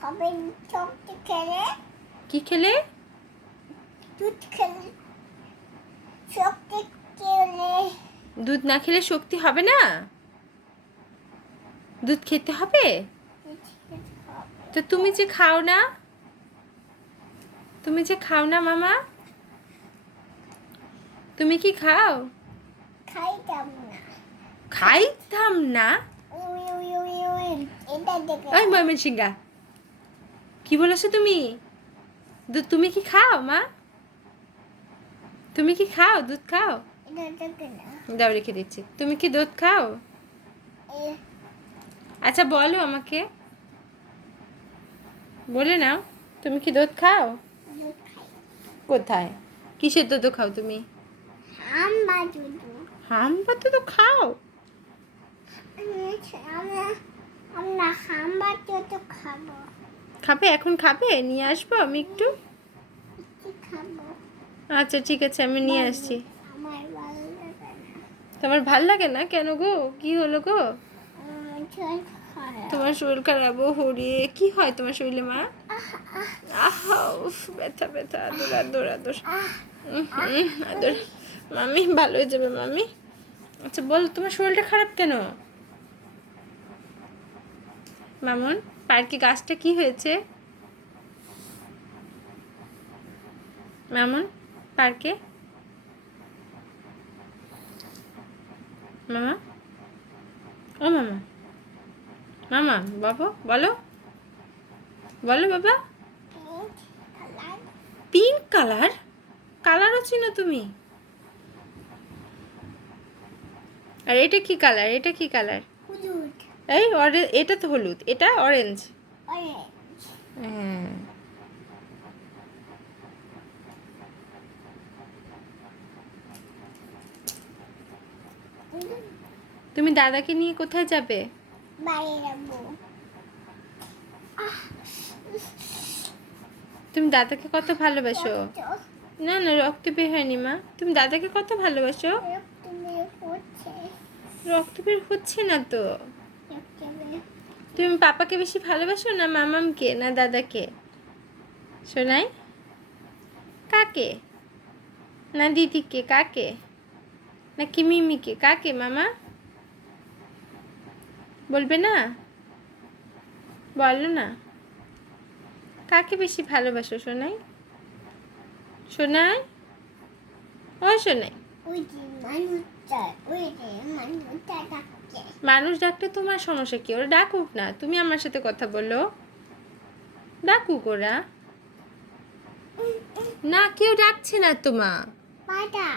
খাবে শক্তি খেলে কি খেলে? দুধ খেলে শক্তি খেলে দুধ না খেলে শক্তি হবে না? দুধ খেতে হবে? তো তুমি যে খাও না, তুমি যে খাও না মামা, তুমি কি খাও? খাইতাম না খাইতাম না? এটা দেখে ওই ময়মনসিংহা, কি বলেছো তুমি? দুধ তুমি কি খাও মা? তুমি কি খাও? দুধ খাও? এটা দেখে না দাও রেখে দিচ্ছি। তুমি কি দুধ খাও? আচ্ছা বলো আমাকে, বলে নাও, তুমি কি দুধ খাও? দুধ খাই কোথায়? কিসের দুধ খাও তুমি? আমরা দুধ হাম পাতা তো খাও। আমরা খাম্বা দুধ খাবো খাবে? এখন খাবে? নিয়ে আসবো আমি একটু। কি খাবো আচ্ছা ঠিক আছে, আমি নিয়ে আসছি। আমার ভালো লাগে না তোমার ভাল লাগে না কেন গো? কি হলো গো? শরীর খারাপ তোমার শরীর খারাপ? ও হরে, কি হয় তোমার শরীরে মা? আহা উফ, ব্যথা ব্যথা, আদর আদর আদর। আদর। মামি ভালো হয়ে যাবে মামি। আচ্ছা বল, তোমার শরীরটা খারাপ কেন? মামুন, পার্কে গাছটা কি হয়েছে? মামুন, পার্কে মামা, ও মামা, মামা বাবা বলো, বলো বাবা। Pink colour? কালারও চিনো তুমি? আর এটা কি কালার? এটা কি কালার? হলুদ এই এটা তো হলুদ, এটা অরেঞ্জ। অরেঞ্জ হ্যাঁ। তুমি দাদাকে নিয়ে কোথায় যাবে? বাইরে যাবো তুমি দাদাকে কত ভালোবাসো? না না, রক্ত বের হয়নি মা। তুমি দাদাকে কত ভালোবাসো? রক্ত বের হচ্ছে না তো। তুমি পাপাকে বেশি ভালোবাসো না মামামকে না দাদাকে? শোনাই, কাকে? না দিদিকে? কাকে? নাকি মিমিকে? কাকে মামা? বলবে না? বলো না, কাকে বেশি ভালোবাসো শোনাই? শোনাই, ও শোনাই। মানুষ ডাকলে তোমার সমস্যা কি? ওরা ডাকুক না, তুমি আমার সাথে কথা বলো। ডাকুক ওরা। না, কেউ ডাকছে না তোমা। পাতা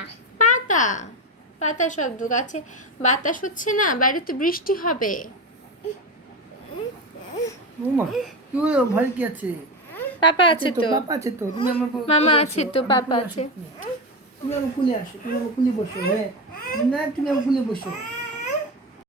পাতা শব্দ, গাছে বাতাস হচ্ছে না, বাইরে তো বৃষ্টি হবে। কি হলো? ভয় কি আছে? পাপা আছে তো, পাপা আছে তো, তুমি আমার মামা আছে তো, পাপা আছে। তুমি আমার কুলে আসো, তুমি আমার কুলে বসো। হ্যাঁ না, তুমি আমার কুলে বসো।